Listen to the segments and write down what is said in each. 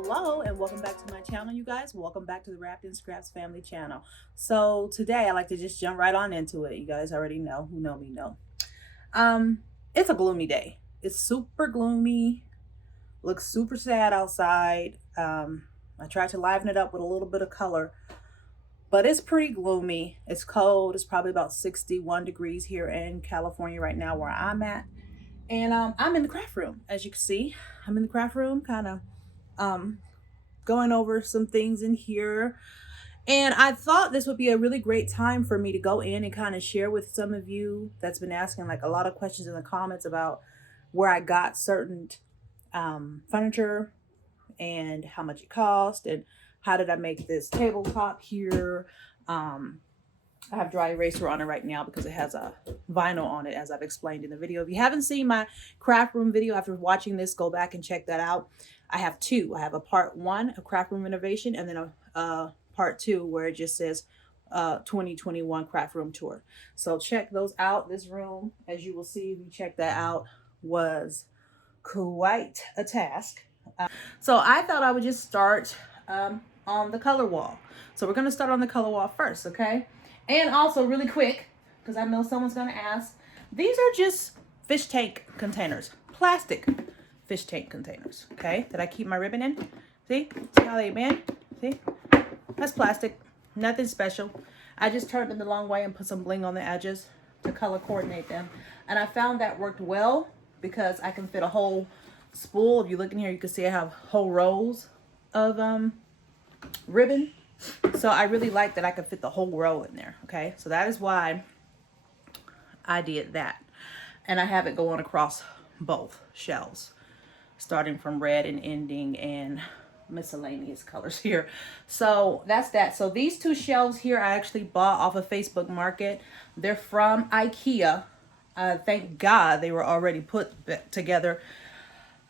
hello and welcome back to my channel, you guys. Welcome back to the Wrapped in Scraps family channel. So today I like to just jump right on into it. You guys already know, who know me know. It's a gloomy day. It's super gloomy. Looks super sad outside. I tried to liven it up with a little bit of color, but it's pretty gloomy. It's cold. It's probably about 61 degrees here in California right now where I'm at. And I'm in the craft room. As you can see, I'm in the craft room kind of going over some things in here. And I thought this would be a really great time for me to go in and kind of share with some of you that's been asking like a lot of questions in the comments about where I got certain furniture and how much it cost and how did I make this tabletop here. I have dry eraser on it right now because it has a vinyl on it, as I've explained in the video. If you haven't seen my craft room video after watching this, go back and check that out. I have two. I have a part 1 of craft room renovation and then a part 2 where it just says 2021 craft room tour. So check those out. This room, as you will see if you check that out, was quite a task. So I thought I would just start on the color wall. So we're going to start on the color wall first, okay? And also really quick, because I know someone's going to ask, these are just fish tank containers, plastic fish tank containers, okay, that I keep my ribbon in. See how they bend? See? That's plastic, nothing special. I just turned them the long way and put some bling on the edges to color coordinate them. And I found that worked well because I can fit a whole spool. If you look in here, you can see I have whole rows of ribbon. So I really like that I could fit the whole row in there, okay? So that is why I did that. And I have it going across both shelves, starting from red and ending in miscellaneous colors here. So that's that. So these two shelves here I actually bought off of Facebook Market. They're from IKEA. Thank God they were already put together.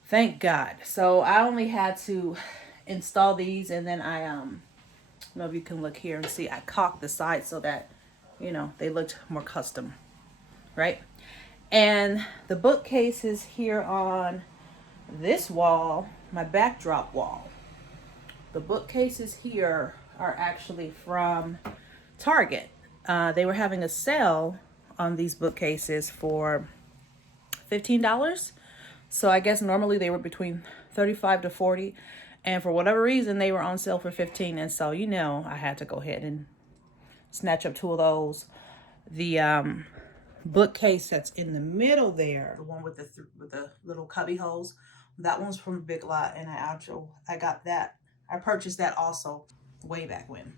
Thank God. So I only had to install these, and then I I don't know if you can look here and see I caulked the sides so that, you know, they looked more custom, right? And the bookcases here on this wall, my backdrop wall, the bookcases here are actually from Target. They were having a sale on these bookcases for $15. So I guess normally they were between 35 to 40. And for whatever reason, they were on sale for 15. And so, you know, I had to go ahead and snatch up two of those. The bookcase that's in the middle there, the one with the little cubby holes, that one's from Big Lot. And I got that. I purchased that also way back when,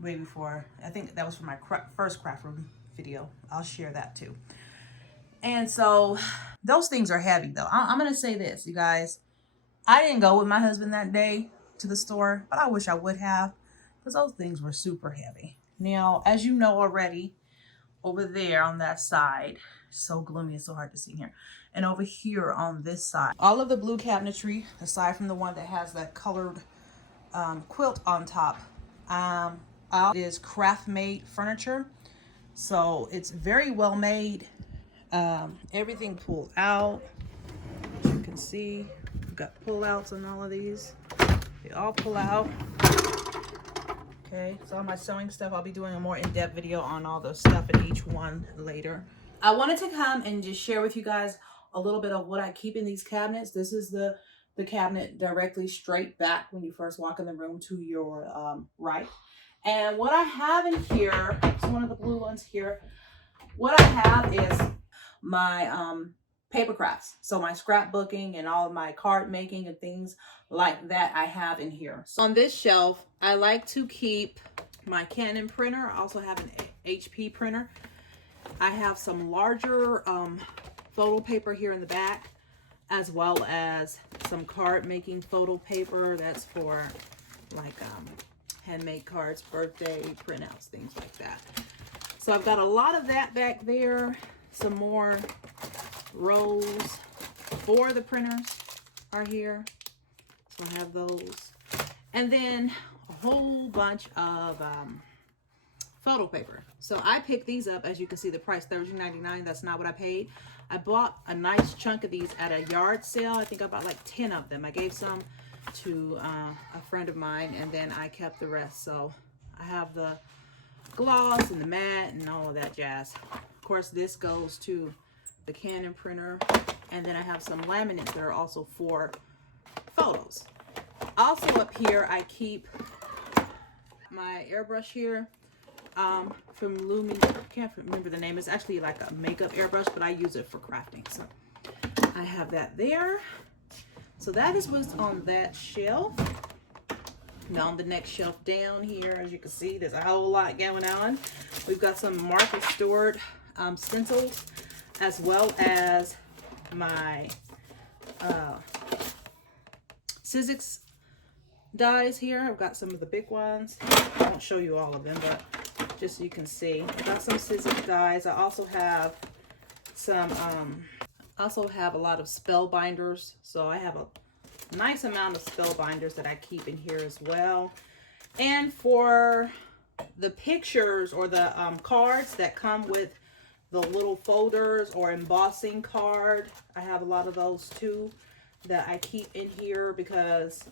way before. I think that was for my first craft room video. I'll share that too. And so those things are heavy though. I'm going to say this, you guys. I didn't go with my husband that day to the store, but I wish I would have, because those things were super heavy. Now, as you know already, over there on that side, so gloomy, it's so hard to see here, and over here on this side, all of the blue cabinetry, aside from the one that has that colored quilt on top, is craft made furniture. So it's very well made. Everything pulled out, as you can see. Got pull-outs on all of these. They all pull out. Okay, so all my sewing stuff, I'll be doing a more in-depth video on all the stuff in each one later. I wanted to come and just share with you guys a little bit of what I keep in these cabinets. This is the cabinet directly straight back when you first walk in the room to your right. And what I have in here, it's one of the blue ones here. What I have is my paper crafts. So my scrapbooking and all of my card making and things like that I have in here. So on this shelf, I like to keep my Canon printer. I also have an HP printer. I have some larger photo paper here in the back, as well as some card making photo paper. That's for like handmade cards, birthday printouts, things like that. So I've got a lot of that back there. Some more rows for the printers are here, so I have those, and then a whole bunch of photo paper. So I picked these up. As you can see, the price $13.99. That's not what I paid. I bought a nice chunk of these at a yard sale. I think I bought like 10 of them. I gave some to a friend of mine, and then I kept the rest. So I have the gloss and the matte and all of that jazz. Of course, this goes to the Canon printer, and then I have some laminates that are also for photos. Also up here, I keep my airbrush here from Lumi. I can't remember the name. It's actually like a makeup airbrush, but I use it for crafting. So I have that there. So that is what's on that shelf. Now on the next shelf down here, as you can see, there's a whole lot going on. We've got some Martha Stewart stencils, as well as my Sizzix dies here. I've got some of the big ones. I won't show you all of them, but just so you can see. I've got some Sizzix dies. I also have some, a lot of spell binders. So I have a nice amount of spell binders that I keep in here as well. And for the pictures or the cards that come with the little folders or embossing card, I have a lot of those too that I keep in here because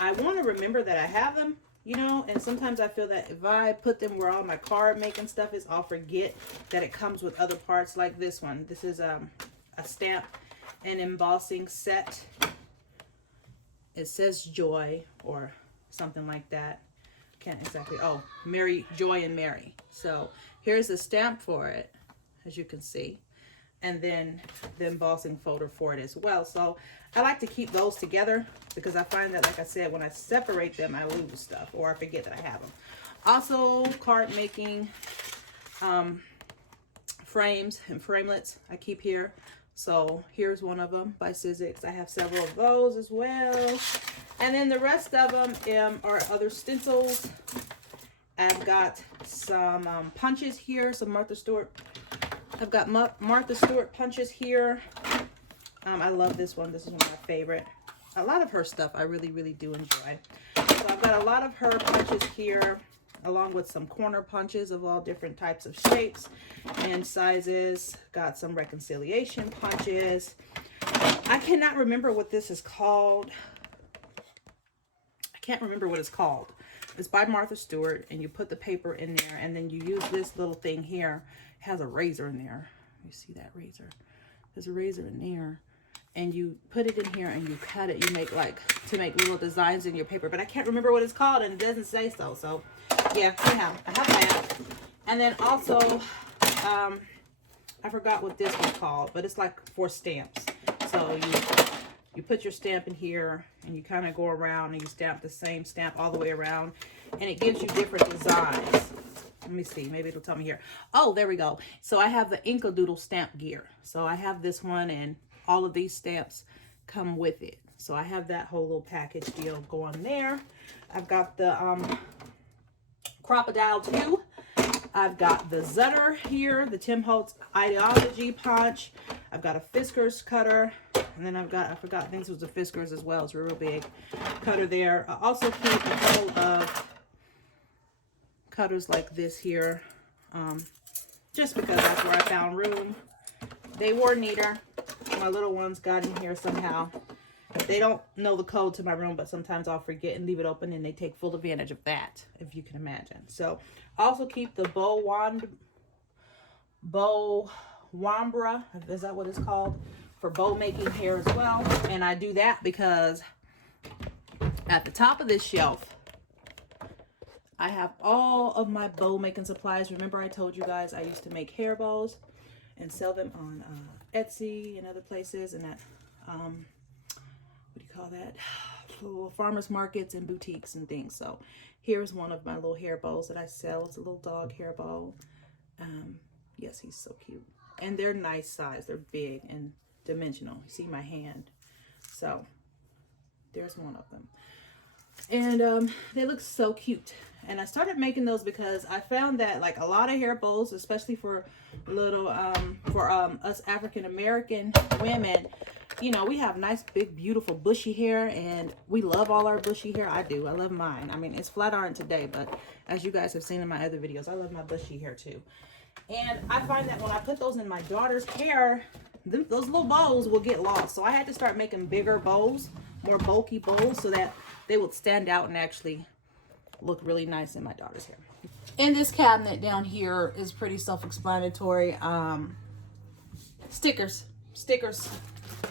I want to remember that I have them, you know, and sometimes I feel that if I put them where all my card making stuff is, I'll forget that it comes with other parts like this one. This is a stamp and embossing set. It says Joy or something like that. Can't exactly, oh, Mary, Joy and Mary. So here's the stamp for it, as you can see. And then the embossing folder for it as well. So I like to keep those together because I find that, like I said, when I separate them, I lose stuff or I forget that I have them. Also, card making frames and framelits I keep here. So here's one of them by Sizzix. I have several of those as well. And then the rest of them are other stencils. I've got some punches here, some Martha Stewart. I've got Martha Stewart punches here. I love this one. This is one of my favorite. A lot of her stuff I really, really do enjoy. So I've got a lot of her punches here, along with some corner punches of all different types of shapes and sizes. Got some reconciliation punches. I cannot remember what this is called. I can't remember what it's called. It's by Martha Stewart, and you put the paper in there, and then you use this little thing here. It has a razor in there. You see that razor? There's a razor in there. And you put it in here and you cut it. You make to make little designs in your paper. But I can't remember what it's called, and it doesn't say so. So yeah, I have that. And then also, I forgot what this was called, but it's like for stamps. So you put your stamp in here and you kind of go around and you stamp the same stamp all the way around, and it gives you different designs. Let me see, maybe it'll tell me here. Oh, there we go. So I have the Inkadoodle stamp gear. So I have this one, and all of these stamps come with it. So I have that whole little package deal going there. I've got the Crocodile 2. I've got the Zutter here, the Tim Holtz Ideology punch. I've got a Fiskars cutter. And then I've got, I forgot, I think this was a Fiskars as well. It's a real big cutter there. I also keep a couple of cutters like this here, just because that's where I found room. They were neater. My little ones got in here somehow. They don't know the code to my room, but sometimes I'll forget and leave it open, and they take full advantage of that, if you can imagine. So I also keep the bow wambra, is that what it's called, for bow making here as well. And I do that because at the top of this shelf, I have all of my bow making supplies. Remember I told you guys I used to make hair bows and sell them on Etsy and other places, and that what do you call that, little farmers markets and boutiques and things. So here's one of my little hair bows that I sell. It's a little dog hair bow. Yes, he's so cute, and they're nice size. They're big and dimensional. You see my hand. So there's one of them, and they look so cute. And I started making those because I found that like a lot of hair bows, especially for little us African American women, you know, we have nice big beautiful bushy hair, and we love all our bushy hair. I do. I love mine. I mean, it's flat iron today, but as you guys have seen in my other videos, I love my bushy hair too. And I find that when I put those in my daughter's hair, those little bowls will get lost. So I had to start making bigger bowls, more bulky bowls, so that they would stand out and actually look really nice in my daughter's hair. And this cabinet down here is pretty self-explanatory. Stickers.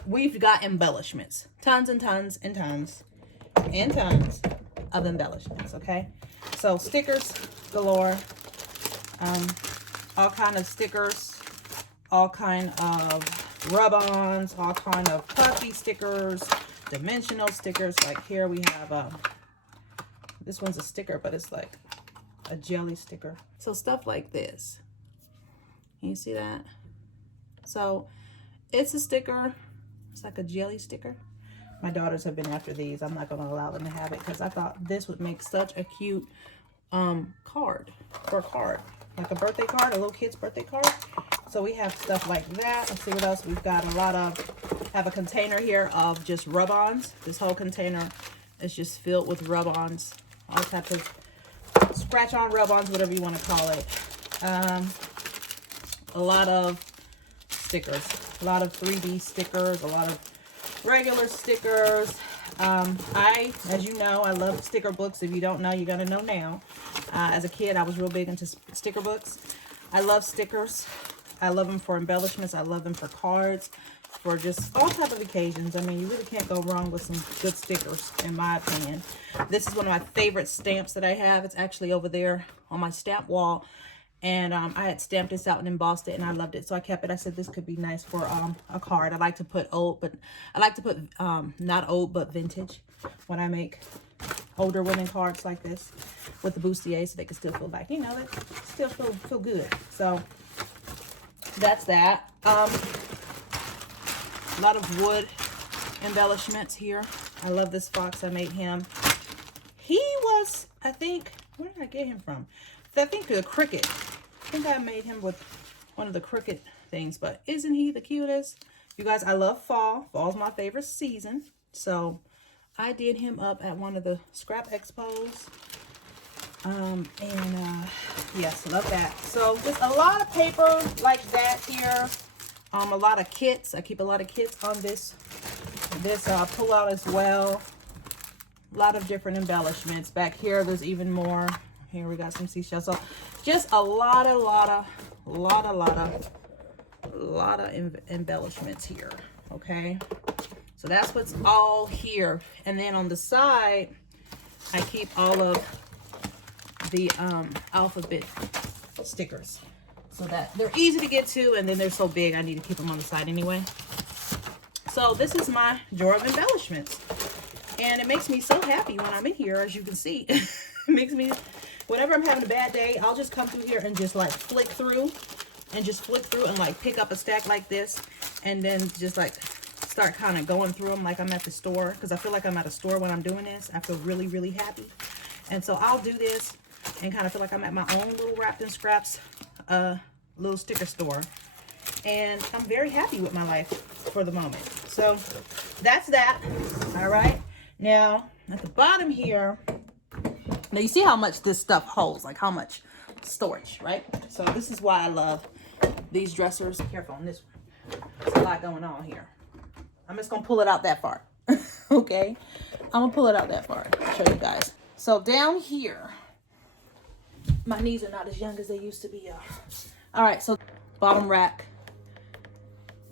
We've got embellishments. Tons and tons and tons and tons of embellishments, okay? So stickers galore. All kind of stickers, all kind of rub-ons, all kind of puffy stickers, dimensional stickers. Like here we have this one's a sticker, but it's like a jelly sticker. So stuff like this. Can you see that? So it's a sticker. It's like a jelly sticker. My daughters have been after these. I'm not going to allow them to have it because I thought this would make such a cute card for a card. Like a birthday card, a little kid's birthday card. So we have stuff like that. Let's see what else. We've got a lot of, have a container here of just rub-ons. This whole container is just filled with rub-ons. All types of scratch-on rub-ons, whatever you want to call it. A lot of stickers. A lot of 3D stickers. A lot of regular stickers. As you know, I love sticker books. If you don't know, you're going to know now. As a kid, I was real big into sticker books. I love stickers. I love them for embellishments. I love them for cards, for just all type of occasions. I mean, you really can't go wrong with some good stickers, in my opinion. This is one of my favorite stamps that I have. It's actually over there on my stamp wall. And I had stamped this out and embossed it, and I loved it, so I kept it. I said this could be nice for a card. I like to put old, but I like to put not old but vintage when I make older women cards like this with the bustier, so they can still feel like, you know, they still feel good. So that's that. A lot of wood embellishments here. I love this fox. I made him. He was, I think, where did I get him from? I think the cricket. I think I made him with one of the cricket things, but isn't he the cutest? You guys, I love fall. Fall's my favorite season. So I did him up at one of the scrap expos. Yes, love that. So just a lot of paper like that here. A lot of kits. I keep a lot of kits on this pull out as well. A lot of different embellishments. Back here, there's even more. Here we got some seashells. So just a lot of embellishments here. Okay, so that's what's all here. And then on the side, I keep all of the alphabet stickers so that they're easy to get to, and then they're so big I need to keep them on the side anyway. So this is my drawer of embellishments, and it makes me so happy when I'm in here. As you can see, it makes me, whenever I'm having a bad day, I'll just come through here and just like flick through and like pick up a stack like this, and then just like start kind of going through them like I'm at the store, because I feel like I'm at a store when I'm doing this. I feel really, really happy. And so I'll do this and kind of feel like I'm at my own little Wrapped in Scraps little sticker store. And I'm very happy with my life for the moment. So that's that. All right. Now at the bottom here, now you see how much this stuff holds, like how much storage, right? So this is why I love these dressers. Careful on this one. There's a lot going on here. I'm just gonna pull it out that far. Okay, I'm gonna pull it out that far. I'll show you guys. So down here, my knees are not as young as they used to be. All right, so bottom rack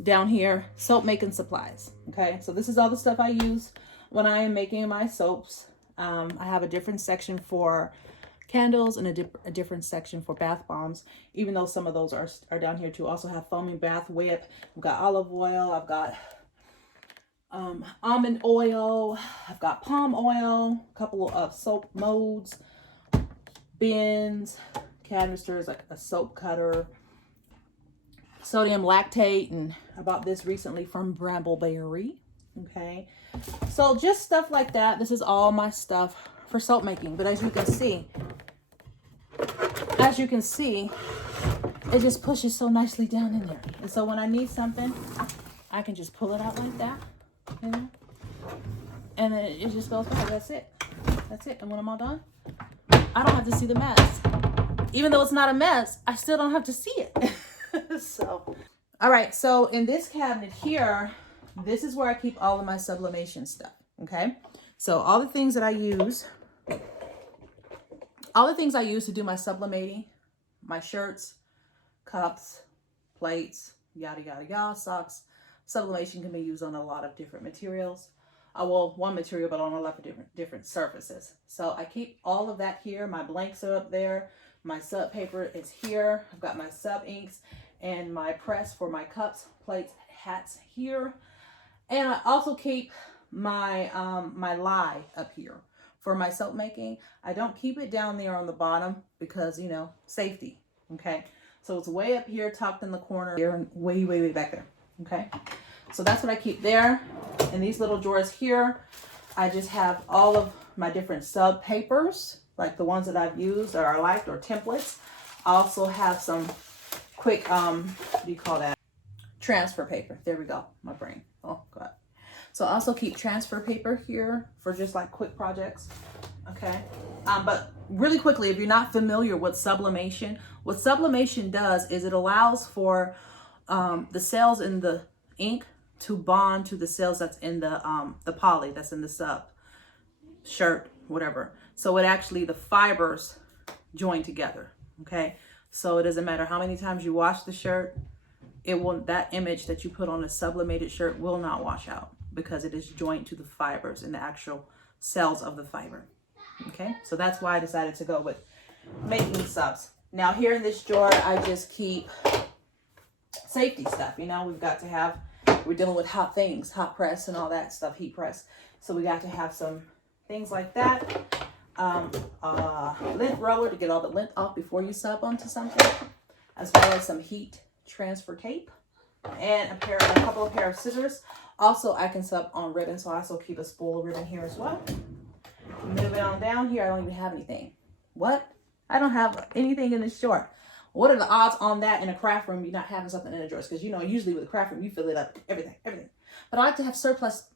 down here, soap making supplies. Okay, so this is all the stuff I use when I am making my soaps. I have a different section for candles and a different section for bath bombs, even though some of those are down here too. Also have foaming bath whip. I've got olive oil. I've got almond oil. I've got palm oil, a couple of soap molds, bins, canisters, like a soap cutter, sodium lactate, and I bought this recently from Brambleberry. Okay, so just stuff like that. This is all my stuff for soap making. But as you can see, it just pushes so nicely down in there. And so when I need something, I can just pull it out like that, you know, and then it just goes back. That's it. That's it. And when I'm all done, I don't have to see the mess. Even though it's not a mess, I still don't have to see it. So, All right, so in this cabinet here, this is where I keep all of my sublimation stuff, okay? So all the things I use to do my sublimating, my shirts, cups, plates, yada, yada, yada, socks. Sublimation can be used on a lot of different materials. Well, one material, but on a lot of different surfaces. So I keep all of that here. My blanks are up there. My sub paper is here. I've got my sub inks and my press for my cups, plates, hats here. And I also keep my my lye up here for my soap making. I don't keep it down there on the bottom because, you know, safety. Okay, so it's way up here, tucked in the corner here, and way, way, way back there. Okay, so that's what I keep there. In these little drawers here, I just have all of my different sub papers, like the ones that I've used or I liked, or templates. I also have some quick, what do you call that? Transfer paper. There we go. My brain. Oh God. So I also keep transfer paper here for just like quick projects. Okay. But really quickly, if you're not familiar with sublimation, what sublimation does is it allows for the cells in the ink to bond to the cells that's in the poly, that's in the sub, shirt, whatever. So it actually, the fibers join together. Okay. So it doesn't matter how many times you wash the shirt, it will, that image that you put on a sublimated shirt will not wash out because it is joined to the fibers in the actual cells of the fiber. Okay, so that's why I decided to go with making subs. Now here in this drawer, I just keep safety stuff. You know, we've got to have, we're dealing with hot things, hot press and all that stuff, heat press. So we got to have some things like that. Lint roller to get all the lint off before you sub onto something, as well as some heat transfer tape and a couple of pair of scissors. Also, I can sub on ribbon, so I also keep a spool of ribbon here as well. Moving on down here, I don't even have anything. What? I don't have anything in this drawer. What are the odds on that in a craft room, you not having something in the drawers? Because, you know, usually with a craft room, you fill it up, everything. But I like to have surplus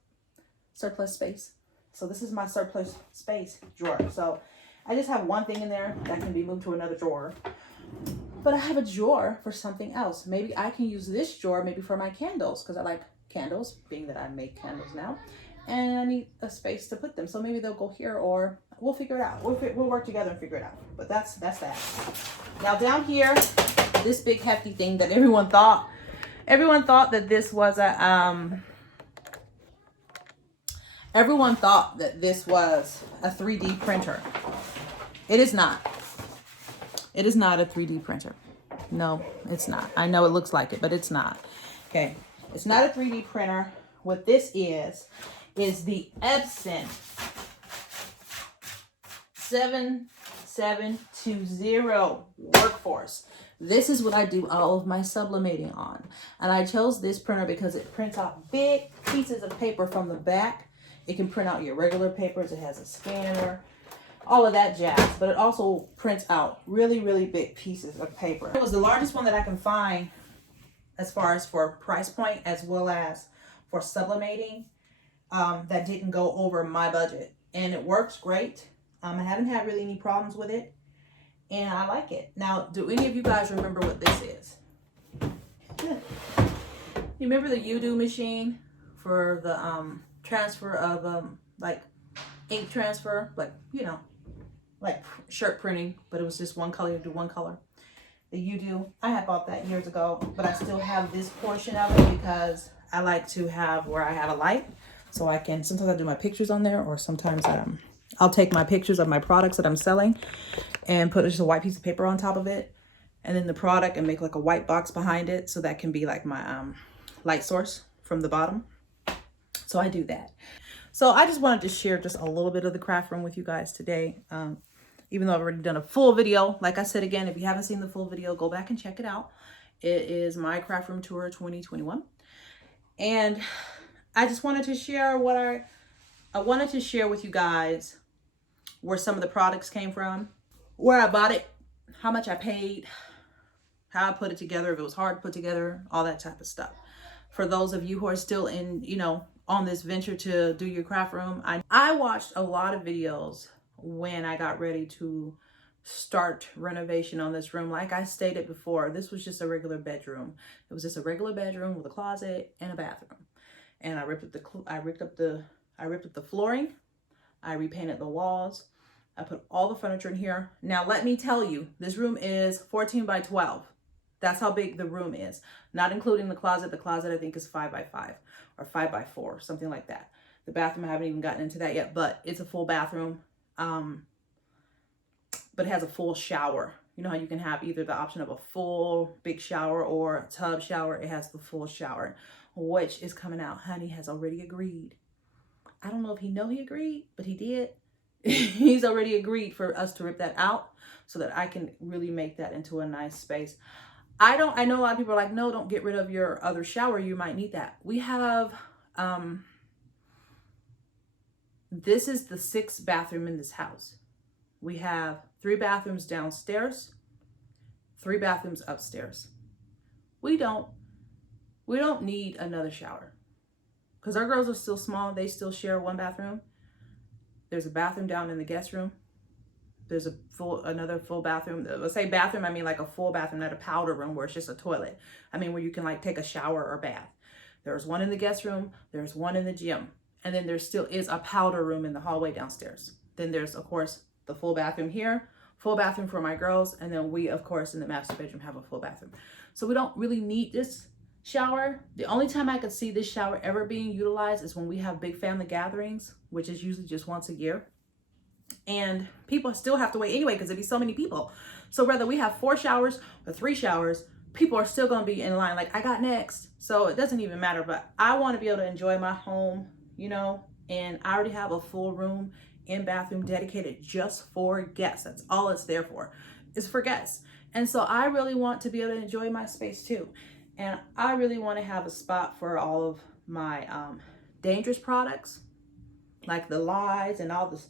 space. So this is my surplus space drawer. So I just have one thing in there that can be moved to another drawer. But I have a drawer for something else. Maybe I can use this drawer maybe for my candles, because I like candles, being that I make candles now. And I need a space to put them. So maybe they'll go here, or we'll figure it out. We'll work together and figure it out. But that's that. Now down here, this big hefty thing that everyone thought that this was a, everyone thought that this was a 3D printer. It is not. It is not a 3D printer. No, it's not. I know it looks like it, but it's not. Okay, it's not a 3D printer. What this is the Epson 7720 Workforce. This is what I do all of my sublimating on. And I chose this printer because it prints out big pieces of paper from the back. It can print out your regular papers. It has a scanner, all of that jazz, but it also prints out really, really big pieces of paper. It was the largest one that I can find as far as for price point, as well as for sublimating, that didn't go over my budget. And it works great. I haven't had really any problems with it, and I like it. Now, do any of you guys remember what this is? You remember the Udo machine for the transfer of like ink transfer, like, you know, like shirt printing, but it was just one color, you do one color. The Udo, I had bought that years ago, but I still have this portion of it because I like to have where I have a light, so I can, sometimes I do my pictures on there, or sometimes I'll take my pictures of my products that I'm selling and put just a white piece of paper on top of it, and then the product, and make like a white box behind it, so that can be like my light source from the bottom. So I do that. So I just wanted to share just a little bit of the craft room with you guys today. Even though I've already done a full video. Like I said, again, if you haven't seen the full video, go back and check it out. It is my craft room tour 2021. And I just wanted to share what I wanted to share with you guys where some of the products came from, where I bought it, how much I paid, how I put it together, if it was hard to put together, all that type of stuff. For those of you who are still in, you know, on this venture to do your craft room, I watched a lot of videos when I got ready to start renovation on this room. Like I stated before, this was just a regular bedroom. It was just a regular bedroom with a closet and a bathroom. And I ripped up the flooring. I repainted the walls. I put all the furniture in here. Now, let me tell you, this room is 14 by 12. That's how big the room is, not including the closet. The closet, I think, is 5 by 5 or 5 by 4, something like that. The bathroom, I haven't even gotten into that yet, but it's a full bathroom. But it has a full shower. You know how you can have either the option of a full big shower or a tub shower. It has the full shower, which is coming out. Honey has already agreed. I don't know if he agreed, but he did. He's already agreed for us to rip that out so that I can really make that into a nice space. I know a lot of people are like, no, don't get rid of your other shower. You might need that. We have, this is the 6th bathroom in this house. We have 3 bathrooms downstairs, 3 bathrooms upstairs. We don't need another shower because our girls are still small. They still share one bathroom. There's a bathroom down in the guest room. There's another full bathroom. Let's say bathroom, I mean like a full bathroom, not a powder room where it's just a toilet. I mean where you can like take a shower or bath. There's one in the guest room. There's one in the gym. And then there still is a powder room in the hallway downstairs. Then there's, of course, the full bathroom here, full bathroom for my girls. And then we, of course, in the master bedroom have a full bathroom. So we don't really need this shower. The only time I could see this shower ever being utilized is when we have big family gatherings, which is usually just once a year. And people still have to wait anyway because there'd be so many people. So whether we have 4 showers or 3 showers, people are still going to be in line like, I got next. So it doesn't even matter. But I want to be able to enjoy my home, you know, and I already have a full room and bathroom dedicated just for guests. That's all it's there for. It's for guests. And so I really want to be able to enjoy my space too. And I really want to have a spot for all of my dangerous products, like the lies and all this,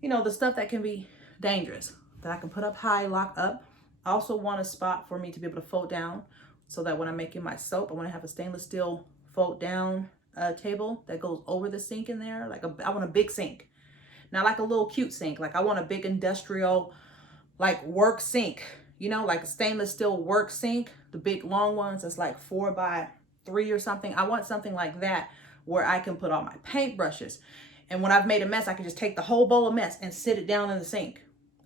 you know, the stuff that can be dangerous that I can put up high, lock up. I also want a spot for me to be able to fold down so that when I'm making my soap, I want to have a stainless steel fold down table that goes over the sink in there. Like I want a big sink, not like a little cute sink. Like I want a big industrial, like work sink, you know, like a stainless steel work sink, the big long ones that's like 4 by 3 or something. I want something like that where I can put all my paintbrushes. And when I've made a mess, I can just take the whole bowl of mess and sit it down in the sink.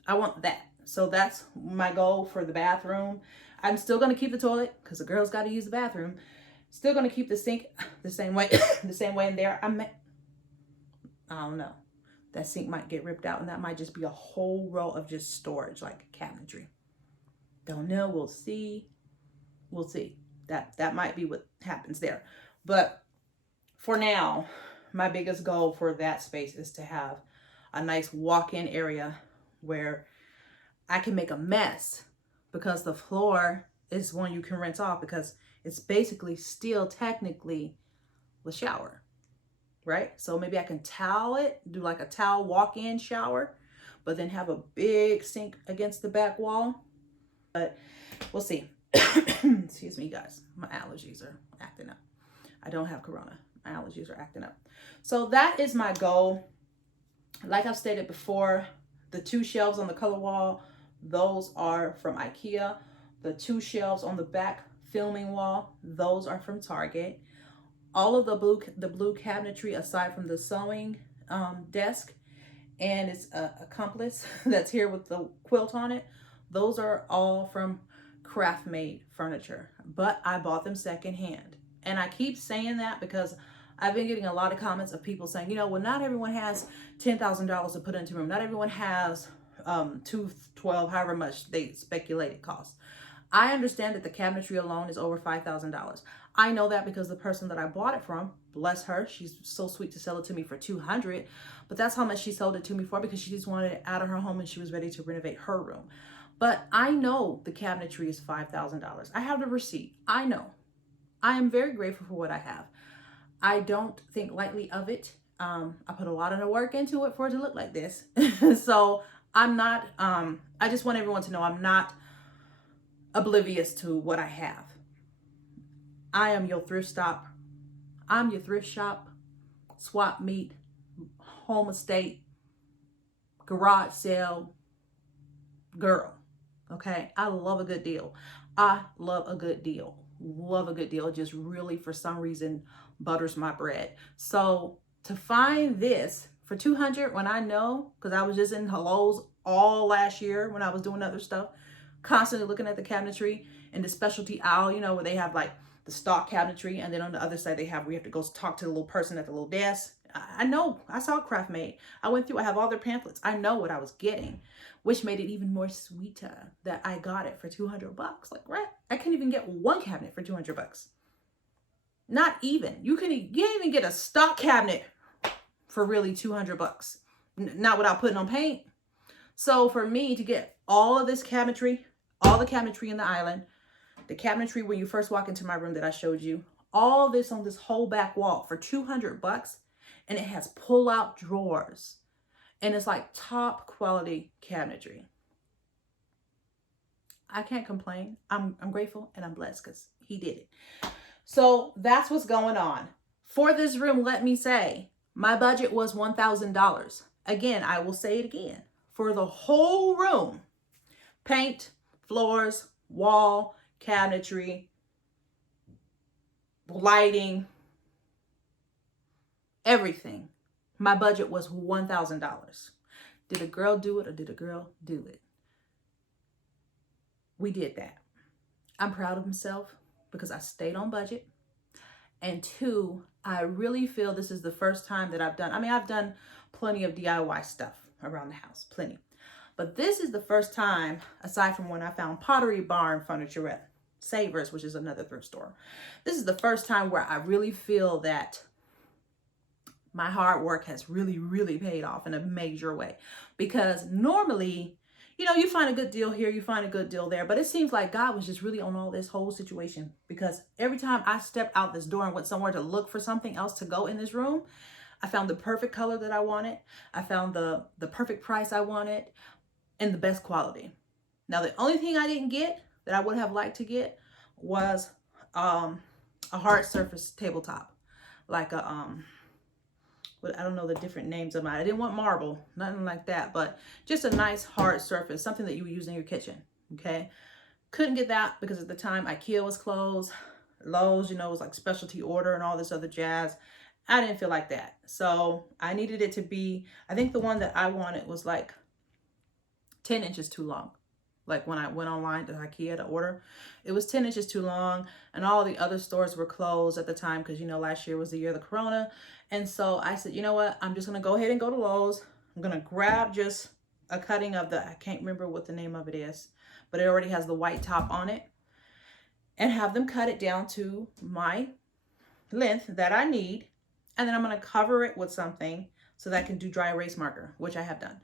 I want that. So that's my goal for the bathroom. I'm still going to keep the toilet because the girls got to use the bathroom. Still going to keep the sink the same way, the same way in there. I don't know. That sink might get ripped out and that might just be a whole row of just storage, like cabinetry. Don't know. We'll see. We'll see. That might be what happens there. But for now, my biggest goal for that space is to have a nice walk-in area where I can make a mess because the floor is one you can rinse off because it's basically still technically the shower, right? So maybe I can towel it, do like a towel walk-in shower, but then have a big sink against the back wall. But we'll see. Excuse me, guys. My allergies are acting up. I don't have corona. My allergies are acting up. So that is my goal. Like I've stated before, the 2 shelves on the color wall, those are from IKEA. The 2 shelves on the back filming wall, those are from Target. All of the blue cabinetry aside from the sewing desk and its accomplice that's here with the quilt on it, those are all from craft made furniture, but I bought them secondhand. And I keep saying that because I've been getting a lot of comments of people saying, you know, well, not everyone has $10,000 to put into a room. Not everyone has $212, however much they speculate it costs. I understand that the cabinetry alone is over $5,000. I know that because the person that I bought it from, bless her, she's so sweet to sell it to me for $200, but that's how much she sold it to me for because she just wanted it out of her home and she was ready to renovate her room. But I know the cabinetry is $5,000. I have the receipt. I know. I am very grateful for what I have. I don't think lightly of it. I put a lot of work into it for it to look like this. So I'm not, I just want everyone to know I'm not oblivious to what I have. I am your thrift stop. I'm your thrift shop, swap meet, home estate, garage sale, girl. Okay, I love a good deal. I love a good deal. Love a good deal. It just really, for some reason, butters my bread. So to find this for 200 when I know, because I was just in Lowe's all last year when I was doing other stuff, constantly looking at the cabinetry and the specialty aisle, you know, where they have like the stock cabinetry, and then on the other side they have, we have to go talk to the little person at the little desk. I know, I saw Craft Made. I went through, I have all their pamphlets. I know what I was getting, which made it even more sweeter that I got it for 200 bucks. Like, right? I can't even get one cabinet for 200 bucks. Not even. You can't even get a stock cabinet for really 200 bucks. Not without putting on paint. So for me to get all of this cabinetry, all the cabinetry in the island, the cabinetry when you first walk into my room that I showed you, all this on this whole back wall for 200 bucks, and it has pull-out drawers, and it's like top quality cabinetry. I can't complain. I'm grateful and I'm blessed because he did it. So that's what's going on. For this room, let me say, my budget was $1,000. Again, I will say it again. For the whole room, paint, floors, wall, cabinetry, lighting, everything, my budget was $1,000. Did a girl do it or did a girl do it? We did that. I'm proud of myself because I stayed on budget. And two, I really feel this is the first time that I've done, I mean, I've done plenty of DIY stuff around the house, plenty. But this is the first time, aside from when I found Pottery Barn furniture at Savers, which is another thrift store. This is the first time where I really feel that my hard work has really, really paid off in a major way. Because normally, you know, you find a good deal here, you find a good deal there, but it seems like God was just really on all this whole situation, because every time I stepped out this door and went somewhere to look for something else to go in this room, I found the perfect color that I wanted. I found the perfect price I wanted and the best quality. Now, the only thing I didn't get that I would have liked to get was a hard surface tabletop, like a but I don't know the different names of mine. I didn't want marble, nothing like that, but just a nice hard surface, something that you would use in your kitchen, okay? Couldn't get that because at the time IKEA was closed. Lowe's, you know, was like specialty order and all this other jazz. I didn't feel like that. So I needed it to be, I think the one that I wanted was like 10 inches too long. Like when I went online to IKEA to order, it was 10 inches too long, and all the other stores were closed at the time because, you know, last year was the year of the corona. And so I said, you know what, I'm just going to go ahead and go to Lowe's. I'm going to grab just a cutting of the, I can't remember what the name of it is, but it already has the white top on it, and have them cut it down to my length that I need. And then I'm going to cover it with something so that I can do dry erase marker, which I have done.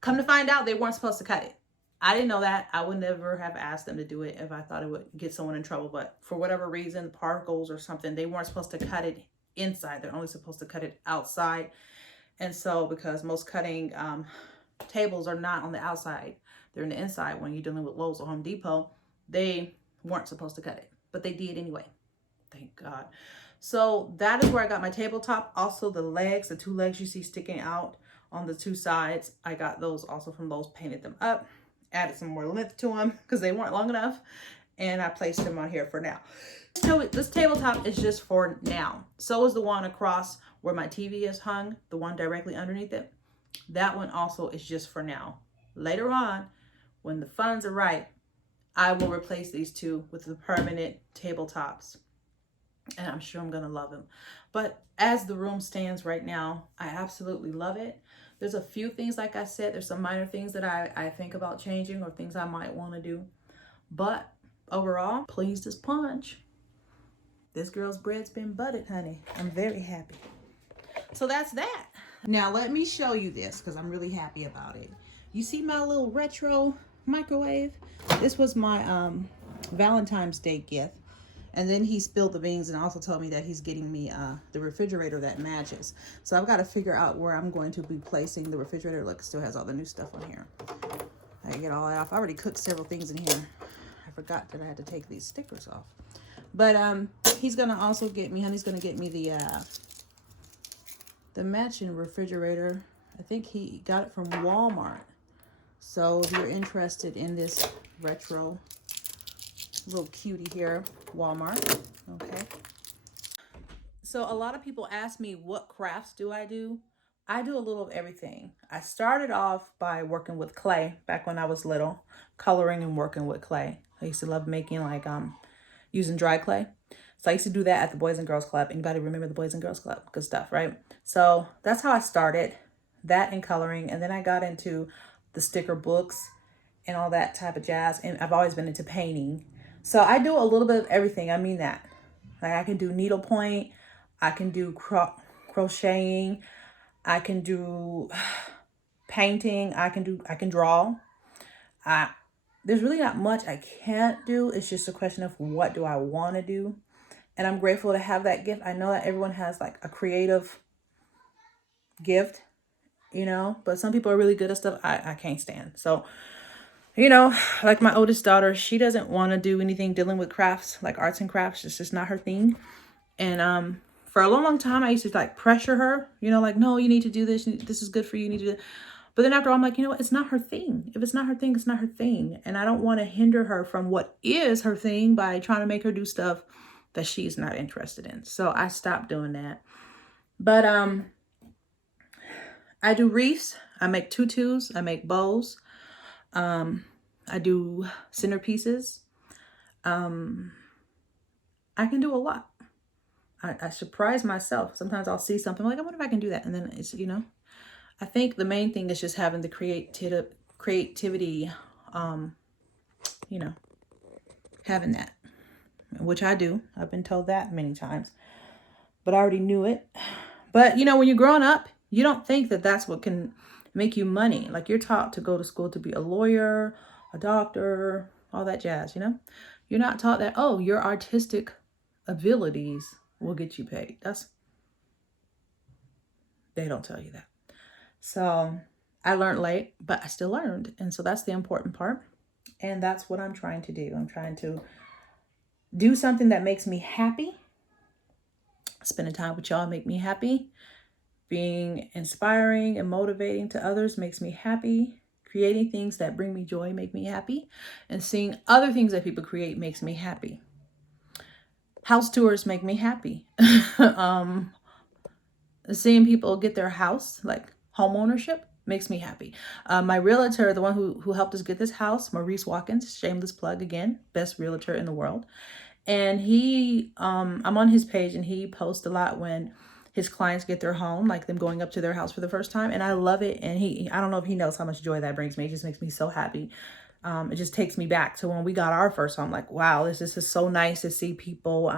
Come to find out, they weren't supposed to cut it. I didn't know that. I would never have asked them to do it if I thought it would get someone in trouble. But for whatever reason, the particles or something, they weren't supposed to cut it inside. They're only supposed to cut it outside. And so because most cutting tables are not on the outside, they're in the inside when you're dealing with Lowe's or Home Depot, they weren't supposed to cut it. But they did anyway. Thank God. So that is where I got my tabletop. Also the legs, the two legs you see sticking out on the two sides, I got those also from Lowe's, painted them up. Added some more length to them because they weren't long enough, and I placed them on here for now. So this tabletop is just for now. So is the one across where my TV is hung, the one directly underneath it. That one also is just for now. Later on, when the funds are right, I will replace these two with the permanent tabletops, and I'm sure I'm gonna love them. But as the room stands right now, I absolutely love it. There's a few things, like I said, there's some minor things that I think about changing or things I might want to do. But overall, pleased as punch. This girl's bread's been buttered, honey. I'm very happy. So that's that. Now let me show you this because I'm really happy about it. You see my little retro microwave? This was my Valentine's Day gift. And then he spilled the beans and also told me that he's getting me the refrigerator that matches. So I've got to figure out where I'm going to be placing the refrigerator. Look, it still has all the new stuff on here. I can get all that off. I already cooked several things in here. I forgot that I had to take these stickers off. But he's going to also get me, honey's going to get me the matching refrigerator. I think he got it from Walmart. So if you're interested in this retro little cutie here, Walmart, okay. So a lot of people ask me, what crafts do? I do a little of everything. I started off by working with clay back when I was little, coloring and working with clay. I used to love making like using dry clay. So I used to do that at the Boys and Girls Club. Anybody remember the Boys and Girls Club? Good stuff, right? So that's how I started, that and coloring. And then I got into the sticker books and all that type of jazz. And I've always been into painting. So I do a little bit of everything. I mean that. Like I can do needlepoint. I can do crocheting. I can do painting. I can draw. There's really not much I can't do. It's just a question of what do I want to do. And I'm grateful to have that gift. I know that everyone has like a creative gift, you know, but some people are really good at stuff I can't stand. So, you know, like my oldest daughter, she doesn't want to do anything dealing with crafts, like arts and crafts. It's just not her thing. And for a long, long time, I used to like pressure her, you know, like, no, you need to do this. This is good for you. You need to do it. But then after all, I'm like, you know what? It's not her thing. If it's not her thing, it's not her thing. And I don't want to hinder her from what is her thing by trying to make her do stuff that she's not interested in. So I stopped doing that. But I do wreaths. I make tutus. I make bows. I do centerpieces. I can do a lot. I surprise myself. Sometimes I'll see something like, I wonder if I can do that. And then it's, you know, I think the main thing is just having the creativity, you know, having that, which I do. I've been told that many times, but I already knew it. But, you know, when you're growing up, you don't think that that's what can make you money. Like you're taught to go to school to be a lawyer, a doctor, all that jazz, you know. You're not taught that, oh, your artistic abilities will get you paid. They don't tell you that. So I learned late, but I still learned. And so that's the important part. And that's what I'm trying to do. I'm trying to do something that makes me happy. Spending time with y'all make me happy. Being inspiring and motivating to others makes me happy. Creating things that bring me joy make me happy. And seeing other things that people create makes me happy. House tours make me happy. Seeing people get their house, like home ownership, makes me happy. My realtor, the one who helped us get this house, Maurice Watkins, shameless plug again, best realtor in the world. And he, I'm on his page and he posts a lot when his clients get their home, like them going up to their house for the first time. And I love it. And I don't know if he knows how much joy that brings me. It just makes me so happy. It just takes me back to when we got our first home. Like, wow, this is so nice to see people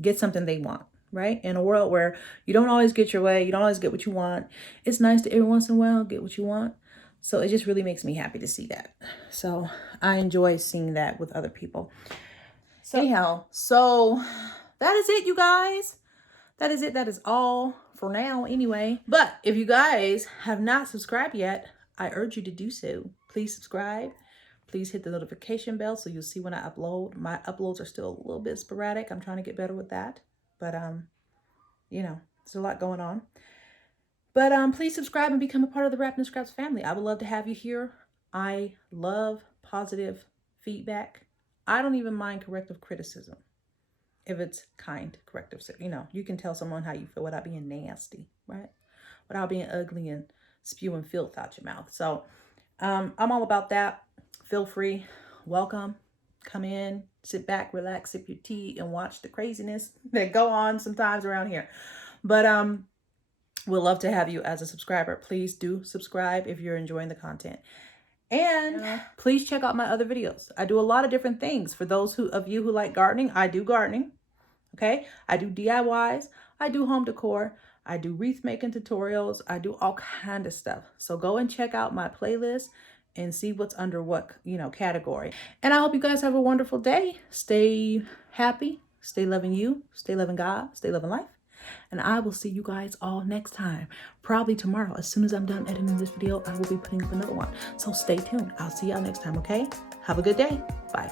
get something they want, right? In a world where you don't always get your way, you don't always get what you want. It's nice to every once in a while get what you want. So it just really makes me happy to see that. So I enjoy seeing that with other people. So anyhow, so that is it, you guys. That is it. That is all for now anyway. But if you guys have not subscribed yet, I urge you to do so. Please subscribe. Please hit the notification bell so you'll see when I upload. My uploads are still a little bit sporadic. I'm trying to get better with that. But, you know, there's a lot going on. But please subscribe and become a part of the Wrapped in Scraps family. I would love to have you here. I love positive feedback. I don't even mind corrective criticism. If it's kind corrective, you know, you can tell someone how you feel without being nasty, right? Without being ugly and spewing filth out your mouth. So I'm all about that. Feel free. Welcome. Come in, sit back, relax, sip your tea, and watch the craziness that go on sometimes around here. But we'd love to have you as a subscriber. Please do subscribe if you're enjoying the content. And please check out my other videos. I do a lot of different things. For those of you who like gardening, I do gardening. Okay, I do DIYs, I do home decor, I do wreath making tutorials, I do all kind of stuff. So go and check out my playlist and see what's under what, you know, category. And I hope you guys have a wonderful day. Stay happy, stay loving you, stay loving God, stay loving life. And I will see you guys all next time. Probably tomorrow. As soon as I'm done editing this video, I will be putting up another one. So stay tuned. I'll see y'all next time, okay? Have a good day. Bye.